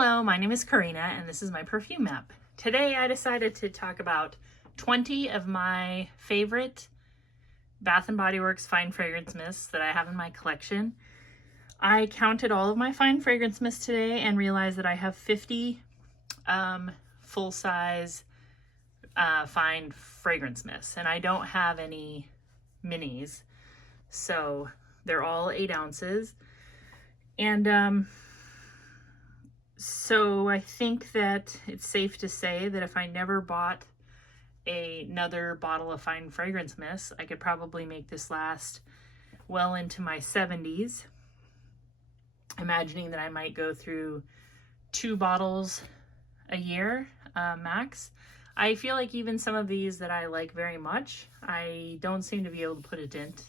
Hello, my name is Karina and this is my perfume map. Today I decided to talk about 20 of my favorite Bath & Body Works fine fragrance mists that I have in my collection. I counted all of my fine fragrance mists today and realized that I have 50 full-size fine fragrance mists, and I don't have any minis, so they're all 8 ounces. And so I think that it's safe to say that if I never bought another bottle of fine fragrance mist, I could probably make this last well into my 70s. Imagining that I might go through 2 bottles a year max. I feel like even some of these that I like very much, I don't seem to be able to put a dent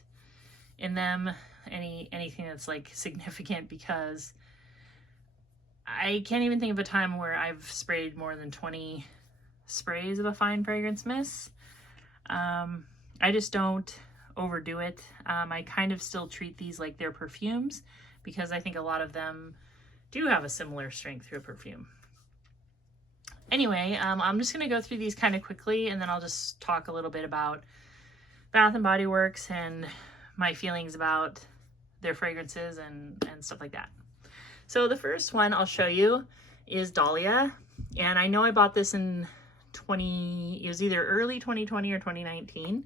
in them, anything that's like significant, because I can't even think of a time where I've sprayed more than 20 sprays of a fine fragrance mist. I just don't overdo it. I kind of still treat these like they're perfumes because I think a lot of them do have a similar strength to a perfume. Anyway, I'm just going to go through these kind of quickly, and then I'll just talk a little bit about Bath & Body Works and my feelings about their fragrances and stuff like that. So the first one I'll show you is Dahlia, and I know I bought this in it was either early 2020 or 2019.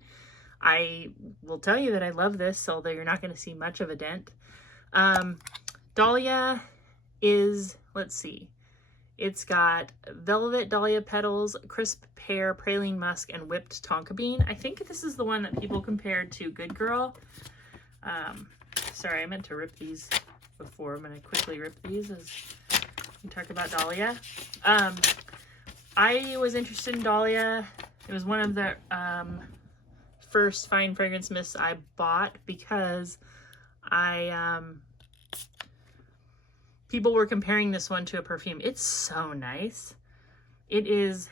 I will tell you that I love this, although you're not going to see much of a dent. Dahlia is, let's see, it's got velvet dahlia petals, crisp pear, praline musk, and whipped tonka bean. I think this is the one that people compared to Good Girl. Sorry, I meant to rip these before. I'm going to quickly rip these as we talk about Dahlia. I was interested in Dahlia. It was one of the first fine fragrance mists I bought because people were comparing this one to a perfume. It's so nice. It is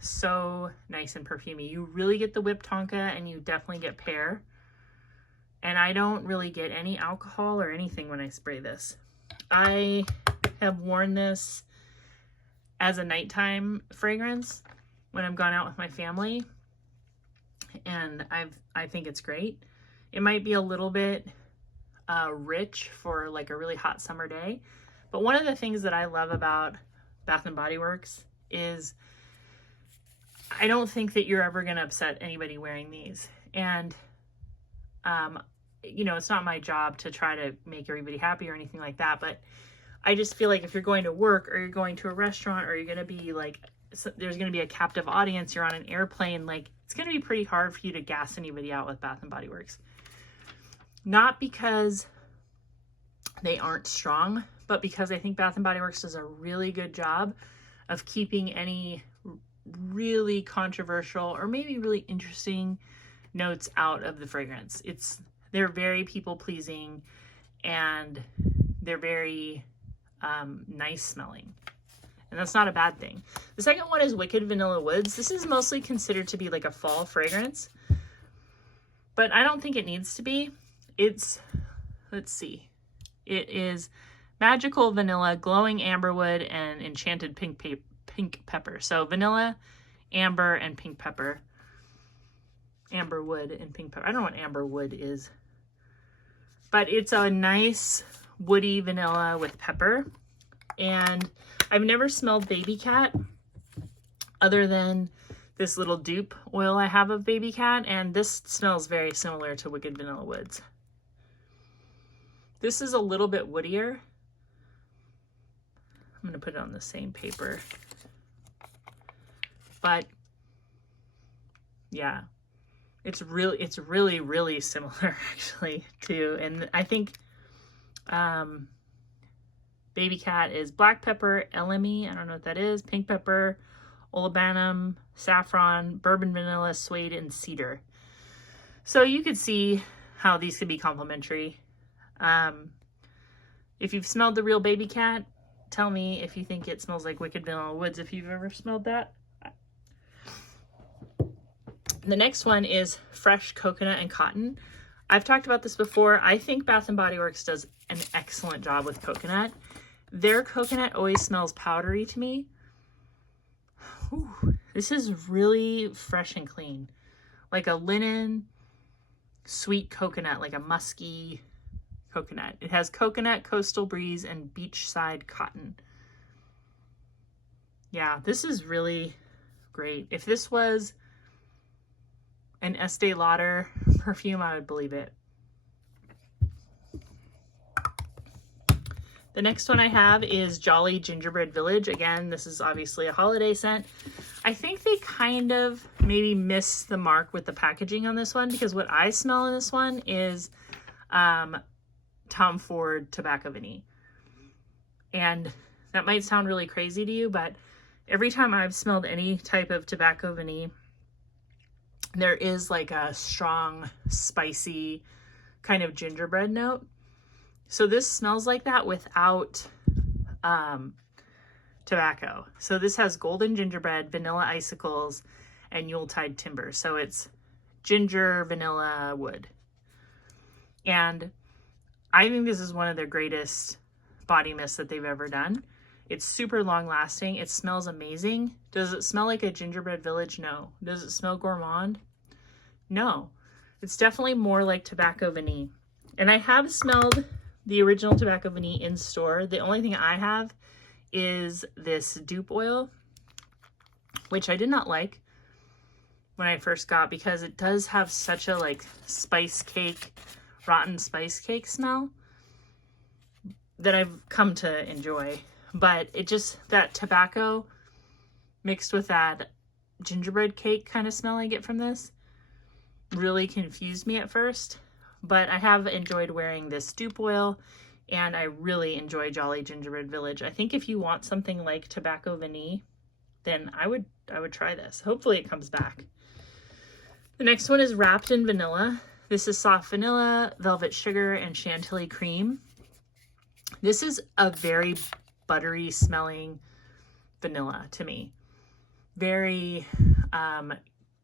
so nice and perfumey. You really get the whipped tonka, and you definitely get pear. And I don't really get any alcohol or anything when I spray this. I have worn this as a nighttime fragrance when I've gone out with my family, and I think it's great. It might be a little bit rich for like a really hot summer day, but one of the things that I love about Bath & Body Works is I don't think that you're ever going to upset anybody wearing these. And you know, it's not my job to try to make everybody happy or anything like that, but I just feel like if you're going to work or you're going to a restaurant or you're going to be like, there's going to be a captive audience, you're on an airplane, like it's going to be pretty hard for you to gas anybody out with Bath & Body Works. Not because they aren't strong, but because I think Bath & Body Works does a really good job of keeping any really controversial or maybe really interesting notes out of the fragrance. They're very people-pleasing, and they're very nice smelling. And that's not a bad thing. The second one is Wicked Vanilla Woods. This is mostly considered to be like a fall fragrance, but I don't think it needs to be. It's, let's see, it is magical vanilla, glowing amberwood, and enchanted pink pepper. So vanilla, amber, and pink pepper. Amberwood and pink pepper. I don't know what amberwood is, but it's a nice woody vanilla with pepper. And I've never smelled Baby Cat other than this little dupe oil I have of Baby Cat, and this smells very similar to Wicked Vanilla Woods. This is a little bit woodier. I'm going to put it on the same paper. But yeah, it's really similar actually to, and I think Baby Cat is black pepper, LME, I don't know what that is, pink pepper, olibanum, saffron, bourbon vanilla, suede, and cedar. So you could see how these could be complementary. If you've smelled the real Baby Cat, tell me if you think it smells like Wicked Vanilla Woods if you've ever smelled that. The next one is Fresh Coconut and Cotton. I've talked about this before. I think Bath & Body Works does an excellent job with coconut. Their coconut always smells powdery to me. Ooh, this is really fresh and clean. Like a linen, sweet coconut, like a musky coconut. It has coconut, coastal breeze, and beachside cotton. Yeah, this is really great. If this was an Estee Lauder perfume, I would believe it. The next one I have is Jolly Gingerbread Village. Again, this is obviously a holiday scent. I think they kind of maybe missed the mark with the packaging on this one, because what I smell in this one is Tom Ford Tobacco Vanille. And that might sound really crazy to you, but every time I've smelled any type of tobacco vanille, there is like a strong, spicy kind of gingerbread note. So this smells like that without tobacco. So this has golden gingerbread, vanilla icicles, and Yuletide timber. So it's ginger, vanilla, wood. And I think this is one of their greatest body mists that they've ever done. It's super long lasting. It smells amazing. Does it smell like a gingerbread village? No. Does it smell gourmand? No. It's definitely more like tobacco vanille. And I have smelled the original tobacco vanille in store. The only thing I have is this dupe oil, which I did not like when I first got, because it does have such a like spice cake, rotten spice cake smell that I've come to enjoy. But it just, that tobacco mixed with that gingerbread cake kind of smell I get from this really confused me at first. But I have enjoyed wearing this dupe oil, and I really enjoy Jolly Gingerbread Village. I think if you want something like tobacco vanille, then I would try this. Hopefully it comes back. The next one is Wrapped in Vanilla. This is soft vanilla, velvet sugar, and chantilly cream. This is a very buttery smelling vanilla to me. Very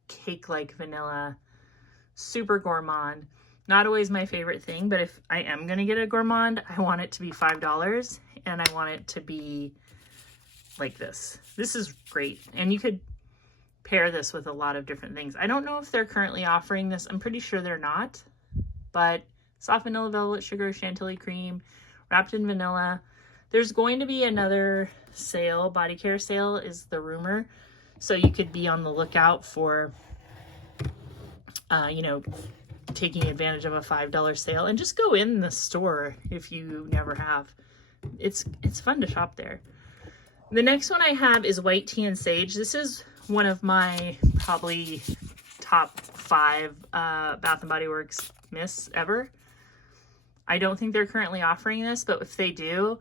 cake-like vanilla, super gourmand. Not always my favorite thing, but if I am gonna get a gourmand, I want it to be $5, and I want it to be like this. This is great, and you could pair this with a lot of different things. I don't know if they're currently offering this. I'm pretty sure they're not, but soft vanilla, velvet sugar, chantilly cream, wrapped in vanilla. There's going to be another sale, body care sale is the rumor, so you could be on the lookout for, you know, taking advantage of a $5 sale, and just go in the store if you never have. It's fun to shop there. The next one I have is White Tea and Sage. This is one of my probably top 5 Bath & Body Works mists ever. I don't think they're currently offering this, but if they do,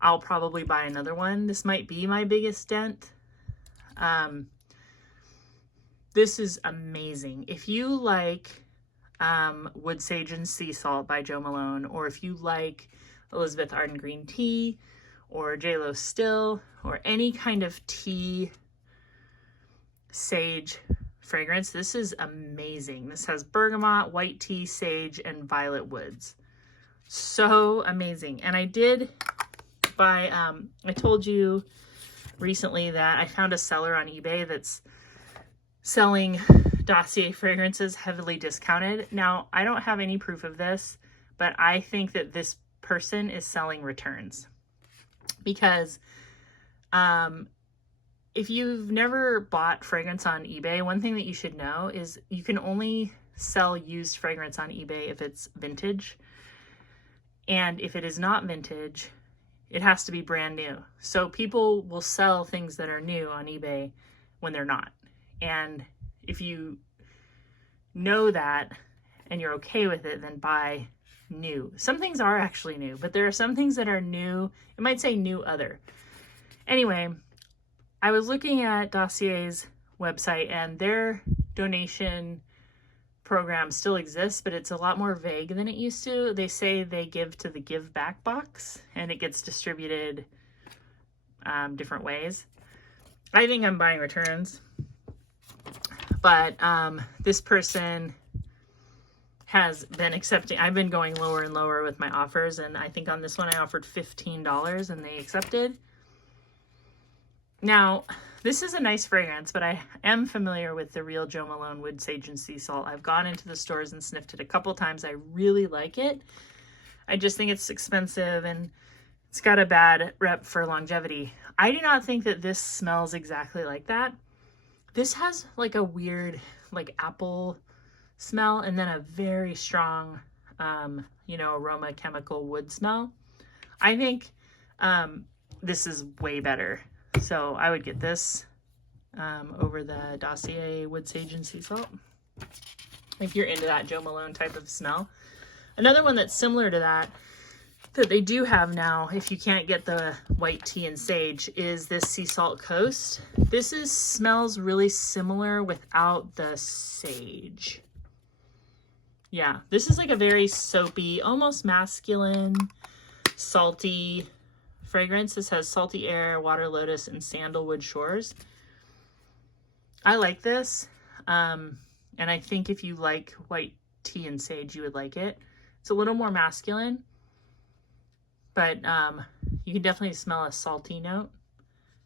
I'll probably buy another one. This might be my biggest dent. This is amazing. If you like Wood Sage and Sea Salt by Jo Malone, or if you like Elizabeth Arden Green Tea or JLo Still, or any kind of tea sage fragrance, this is amazing. This has bergamot, white tea, sage, and violet woods. So amazing. And I did buy, I told you recently that I found a seller on eBay that's selling Dossier fragrances heavily discounted. Now, I don't have any proof of this, but I think that this person is selling returns, because if you've never bought fragrance on eBay, one thing that you should know is you can only sell used fragrance on eBay if it's vintage. And if it is not vintage, it has to be brand new. So people will sell things that are new on eBay when they're not. And if you know that and you're okay with it, then buy new. Some things are actually new, but there are some things that are new. It might say new other. Anyway, I was looking at Dossier's website, and their donation program still exists, but it's a lot more vague than it used to. They say they give to the Give Back box, and it gets distributed different ways. I think I'm buying returns, but this person has been accepting. I've been going lower and lower with my offers, and I think on this one I offered $15 and they accepted. Now, this is a nice fragrance, but I am familiar with the real Jo Malone Wood Sage and Sea Salt. I've gone into the stores and sniffed it a couple times. I really like it. I just think it's expensive and it's got a bad rep for longevity. I do not think that this smells exactly like that. This has like a weird like apple smell and then a very strong, you know, aroma chemical wood smell. I think this is way better. So I would get this over the Dalia Wood Sage and Sea Salt if you're into that Jo Malone type of smell. Another one that's similar to that they do have now, if you can't get the white tea and sage, is this Sea Salt Coast. This smells really similar without the sage. Yeah, this is like a very soapy, almost masculine, salty fragrance. This has salty air, water lotus, and sandalwood shores. I like this. And I think if you like white tea and sage, you would like it. It's a little more masculine, but you can definitely smell a salty note,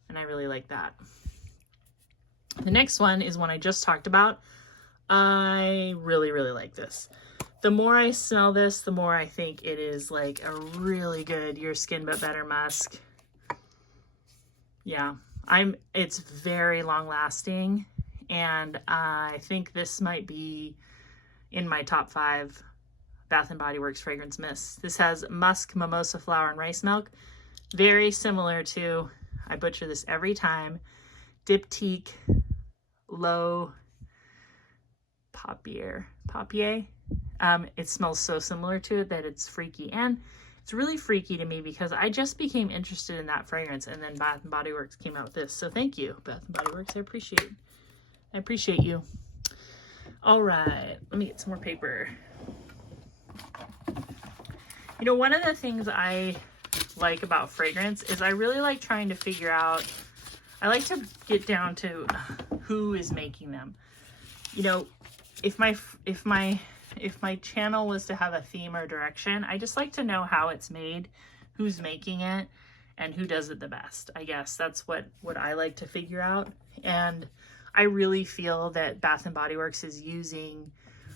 and I really like that. The next one is one I just talked about. I really, really like this. The more I smell this, the more I think it is like a really good Your Skin But Better musk. Yeah, it's very long lasting, and I think this might be in my top 5 Bath & Body Works fragrance mists. This has musk, mimosa flower, and rice milk. Very similar to, I butcher this every time, Diptyque L'Eau Papier. It smells so similar to it that it's freaky. And it's really freaky to me because I just became interested in that fragrance, and then Bath & Body Works came out with this. So thank you, Bath & Body Works. I appreciate you. All right, let me get some more paper. You know, one of the things I like about fragrance is I really like trying to figure out, I like to get down to who is making them. You know, if my channel was to have a theme or direction, I just like to know how it's made, who's making it, and who does it the best. I guess that's what I like to figure out. And I really feel that Bath & Body Works is using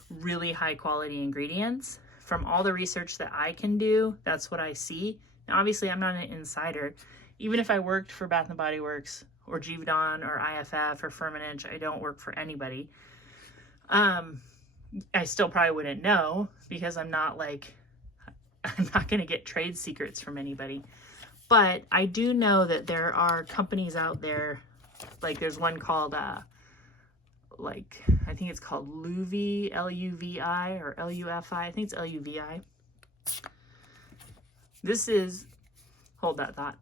really high quality ingredients. From all the research that I can do, that's what I see. Now, obviously, I'm not an insider. Even if I worked for Bath & Body Works or Givaudan or IFF or Firmenich, I don't work for anybody. I still probably wouldn't know because I'm not going to get trade secrets from anybody. But I do know that there are companies out there, like there's one called, I think it's called Luvi, L-U-V-I, or L-U-F-I. I think it's L-U-V-I. This is, hold that thought.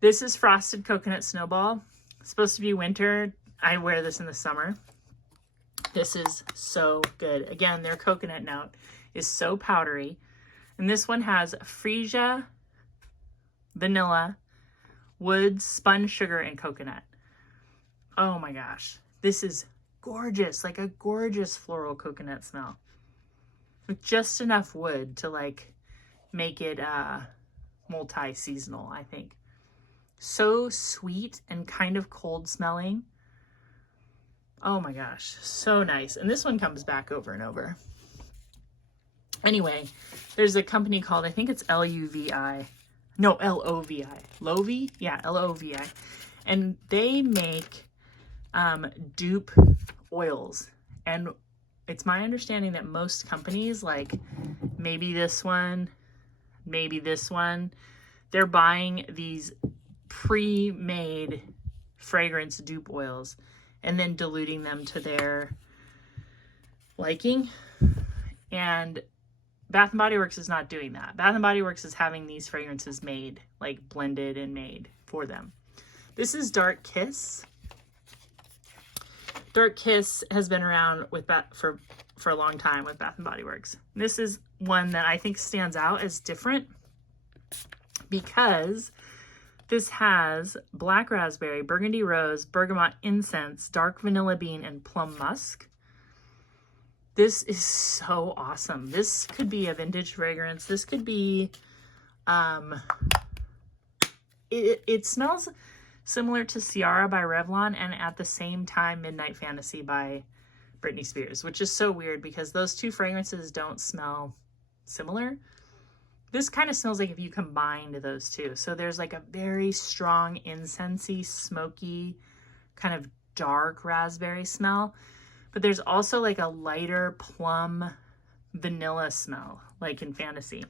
This is Frosted Coconut Snowball. It's supposed to be winter. I wear this in the summer. This is so good. Again, their coconut note is so powdery. And this one has freesia, vanilla, wood, spun sugar, and coconut. Oh my gosh. This is gorgeous, like a gorgeous floral coconut smell with just enough wood to like make it multi-seasonal, I think. So sweet and kind of cold smelling. Oh my gosh, so nice. And this one comes back over and over. Anyway, there's a company called, I think it's L-U-V-I. No, L-O-V-I. Lovi? Yeah, L-O-V-I. And they make dupe oils. And it's my understanding that most companies, like maybe this one, they're buying these pre-made fragrance dupe oils and then diluting them to their liking. And Bath & Body Works is not doing that. Bath & Body Works is having these fragrances made, like blended and made for them. This is Dark Kiss. Dark Kiss has been around with for a long time with Bath & Body Works. This is one that I think stands out as different because this has black raspberry, burgundy rose, bergamot incense, dark vanilla bean, and plum musk. This is so awesome. This could be a vintage fragrance. This could be, it smells similar to Ciara by Revlon and at the same time Midnight Fantasy by Britney Spears, which is so weird because those two fragrances don't smell similar. This kind of smells like if you combined those two. So there's like a very strong incensey, smoky, kind of dark raspberry smell. But there's also like a lighter plum vanilla smell, like in Fantasy.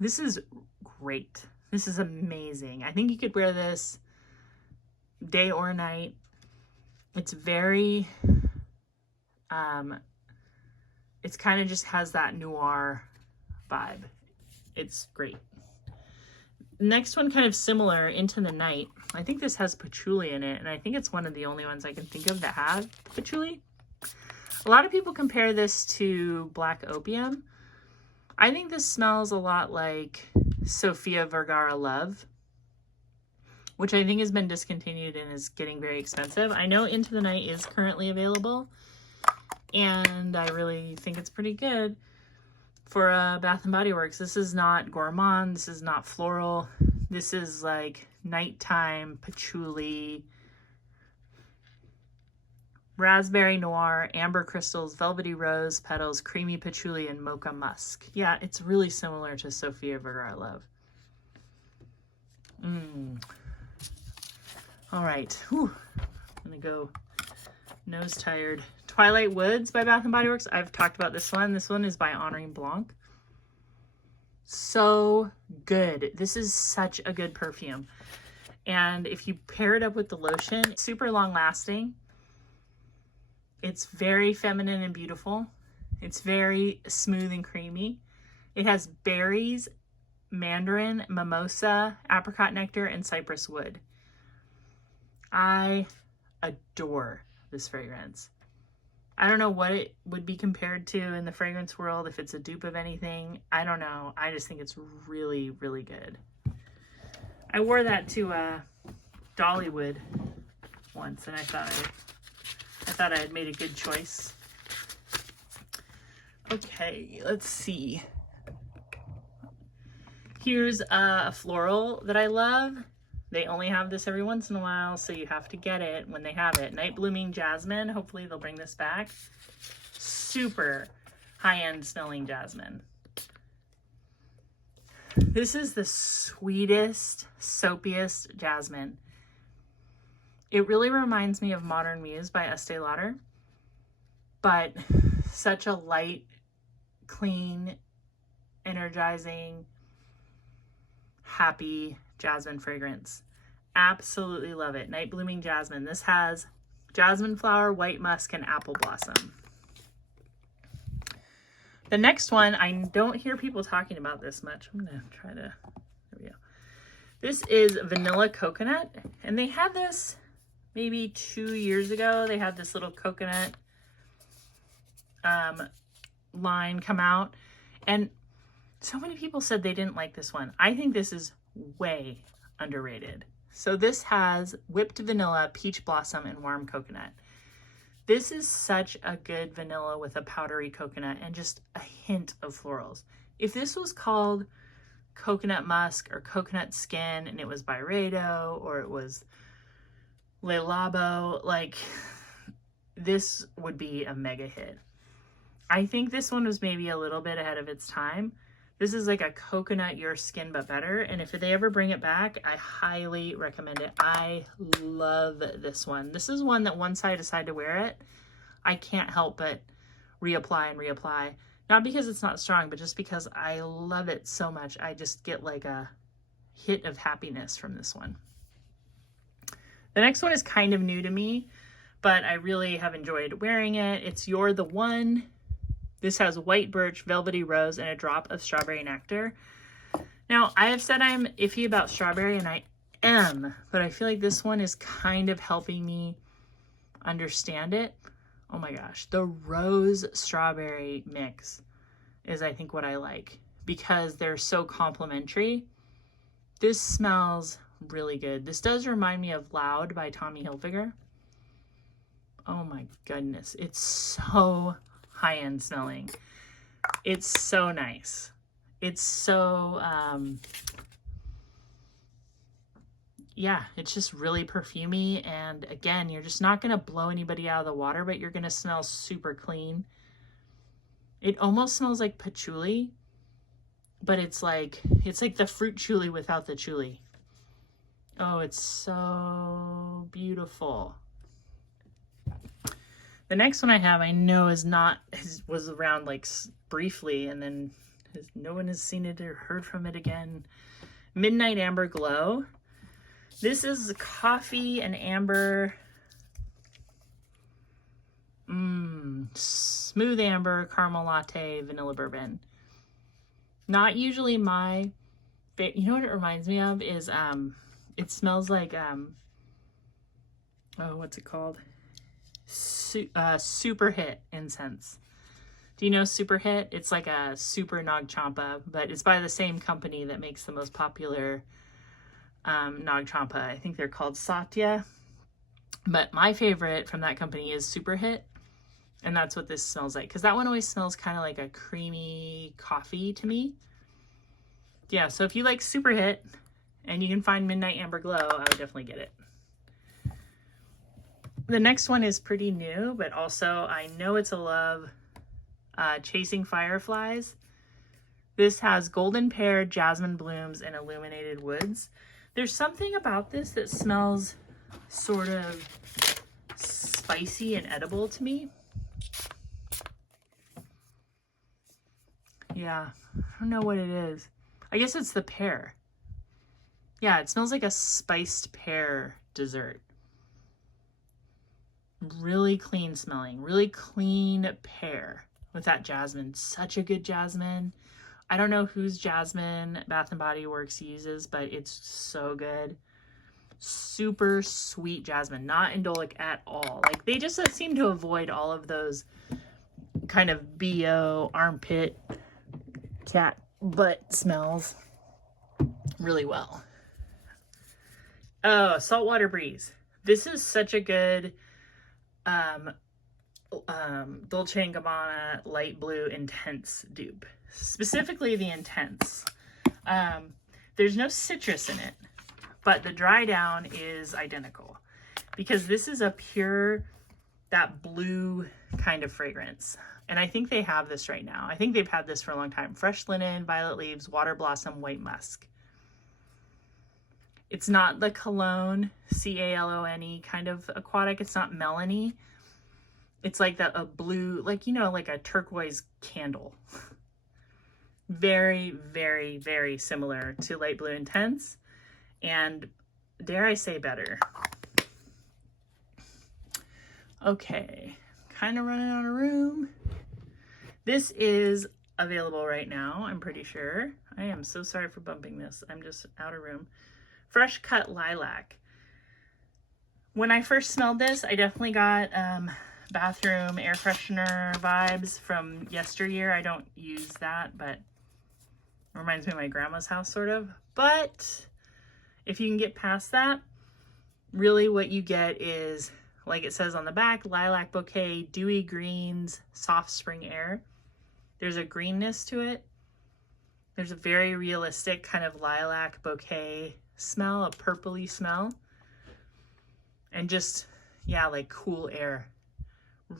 This is great. This is amazing. I think you could wear this day or night. It's very, it's kind of just has that noir vibe. It's great. Next one, kind of similar, Into the Night. I think this has patchouli in it, and I think it's one of the only ones I can think of that have patchouli. A lot of people compare this to Black Opium. I think this smells a lot like Sofia Vergara Love, which I think has been discontinued and is getting very expensive. I know Into the Night is currently available, and I really think it's pretty good for Bath & Body Works. This is not gourmand. This is not floral. This is like nighttime patchouli, raspberry noir, amber crystals, velvety rose petals, creamy patchouli, and mocha musk. Yeah, it's really similar to Sofia Vergara Love. All right. Whew. I'm gonna go nose tired. Twilight Woods by Bath & Body Works. I've talked about this one. This one is by Honoring Blanc. So good. This is such a good perfume. And if you pair it up with the lotion, it's super long lasting. It's very feminine and beautiful. It's very smooth and creamy. It has berries, mandarin, mimosa, apricot nectar, and cypress wood. I adore this fragrance. I don't know what it would be compared to in the fragrance world, if it's a dupe of anything. I don't know. I just think it's really, really good. I wore that to Dollywood once, and I thought I had made a good choice. Okay, let's see. Here's a floral that I love. They only have this every once in a while, so you have to get it when they have it. Night Blooming Jasmine. Hopefully they'll bring this back. Super high-end smelling jasmine. This is the sweetest, soapiest jasmine. It really reminds me of Modern Muse by Estee Lauder, but such a light, clean, energizing, happy jasmine fragrance. Absolutely love it. Night Blooming Jasmine. This has jasmine flower, white musk, and apple blossom. The next one, I don't hear people talking about this much. I'm gonna try to, there we go. This is Vanilla Coconut, and they had this maybe 2 years ago. They had this little coconut line come out, and so many people said they didn't like this one. I think this is way underrated. So this has whipped vanilla, peach blossom, and warm coconut. This is such a good vanilla with a powdery coconut and just a hint of florals. If this was called coconut musk or coconut skin and it was by Rado or it was Le Labo, like, this would be a mega hit. I think this one was maybe a little bit ahead of its time. This is like a coconut your skin but better, and if they ever bring it back, I highly recommend it. I love this one. This is one that once I decide to wear it, I can't help but reapply and reapply. Not because it's not strong, but just because I love it so much. I just get like a hit of happiness from this one. The next one is kind of new to me, but I really have enjoyed wearing it. It's Youre the One. This has white birch, velvety rose, and a drop of strawberry nectar. Now, I have said I'm iffy about strawberry, and I am, but I feel like this one is kind of helping me understand it. Oh my gosh, the rose strawberry mix is, I think, what I like because they're so complementary. This smells really good. This does remind me of Loud by Tommy Hilfiger. Oh my goodness, it's so high-end smelling. It's so nice. It's so, yeah, it's just really perfumey. And again, you're just not going to blow anybody out of the water, but you're going to smell super clean. It almost smells like patchouli, but it's like the fruit chuli without the chuli. Oh, it's so beautiful. The next one I have, I know was around like briefly, and then no one has seen it or heard from it again. Midnight Amber Glow. This is coffee and amber. Smooth amber, caramel latte, vanilla bourbon. Not usually my favorite. You know what it reminds me of is, it smells like, oh, what's it called? Super Hit incense. Do you know Super Hit? It's like a super Nag Champa, but it's by the same company that makes the most popular Nag Champa. I think they're called Satya. But my favorite from that company is Super Hit. And that's what this smells like. Because that one always smells kind of like a creamy coffee to me. Yeah, so if you like Super Hit and you can find Midnight Amber Glow, I would definitely get it. The next one is pretty new, but also I know it's a love. Chasing Fireflies. This has golden pear, jasmine blooms, and illuminated woods. There's something about this that smells sort of spicy and edible to me. Yeah, I don't know what it is. I guess it's the pear. Yeah, it smells like a spiced pear dessert. Really clean smelling, really clean pear with that jasmine. Such a good jasmine. I don't know whose jasmine Bath & Body Works uses, but it's so good. Super sweet jasmine, not indolic at all. Like, they just seem to avoid all of those kind of BO armpit cat butt smells really well. Oh, Saltwater Breeze. This is such a good Dolce & Gabbana light blue intense dupe. Specifically the intense. There's no citrus in it, but the dry down is identical because this is a pure, that blue kind of fragrance. And I think they have this right now. I think they've had this for a long time. Fresh linen, violet leaves, water blossom, white musk. It's not the cologne, C-A-L-O-N-E kind of aquatic. It's not melony. It's like a blue, like, you know, like a turquoise candle. Very, very, very similar to Light Blue Intense. And dare I say better. Okay, kind of running out of room. This is available right now, I'm pretty sure. I am so sorry for bumping this. I'm just out of room. Fresh Cut Lilac. When I first smelled this, I definitely got bathroom air freshener vibes from yesteryear. I don't use that, but it reminds me of my grandma's house, sort of. But if you can get past that, really what you get is, like it says on the back, lilac bouquet, dewy greens, soft spring air. There's a greenness to it. There's a very realistic kind of lilac bouquet smell, a purpley smell. And just, yeah, like cool air.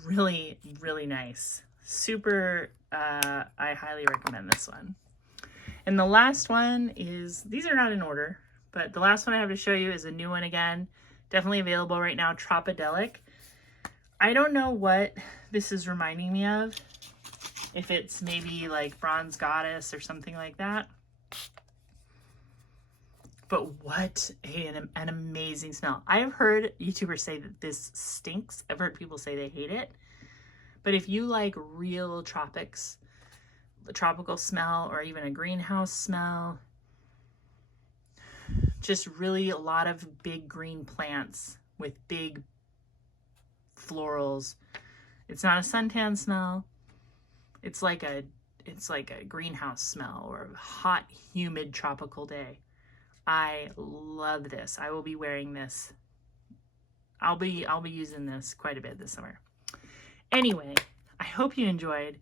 Really, really nice. Super, I highly recommend this one. And the last one is, these are not in order, but the last one I have to show you is a new one again. Definitely available right now, Tropidelic. I don't know what this is reminding me of. If it's maybe like Bronze Goddess or something like that. But what an amazing smell. I have heard YouTubers say that this stinks. I've heard people say they hate it. But if you like real tropics, the tropical smell, or even a greenhouse smell, just really a lot of big green plants with big florals. It's not a suntan smell. It's like a greenhouse smell or a hot, humid tropical day. I love this. I will be wearing this. I'll be using this quite a bit this summer. Anyway, I hope you enjoyed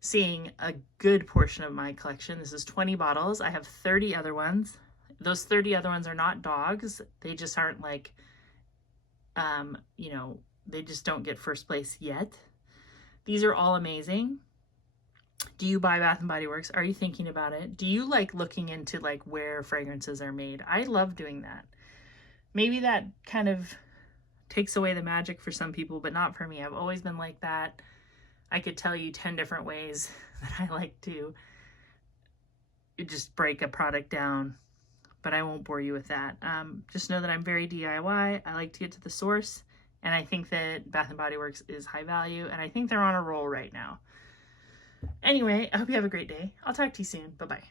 seeing a good portion of my collection. This is 20 bottles. I have 30 other ones. Those 30 other ones are not dogs. They just aren't like, you know, they just don't get first place yet. These are all amazing. Do you buy Bath & Body Works? Are you thinking about it? Do you like looking into like where fragrances are made? I love doing that. Maybe that kind of takes away the magic for some people, but not for me. I've always been like that. I could tell you 10 different ways that I like to just break a product down, but I won't bore you with that. Just know that I'm very DIY. I like to get to the source, and I think that Bath & Body Works is high value, and I think they're on a roll right now. Anyway, I hope you have a great day. I'll talk to you soon. Bye-bye.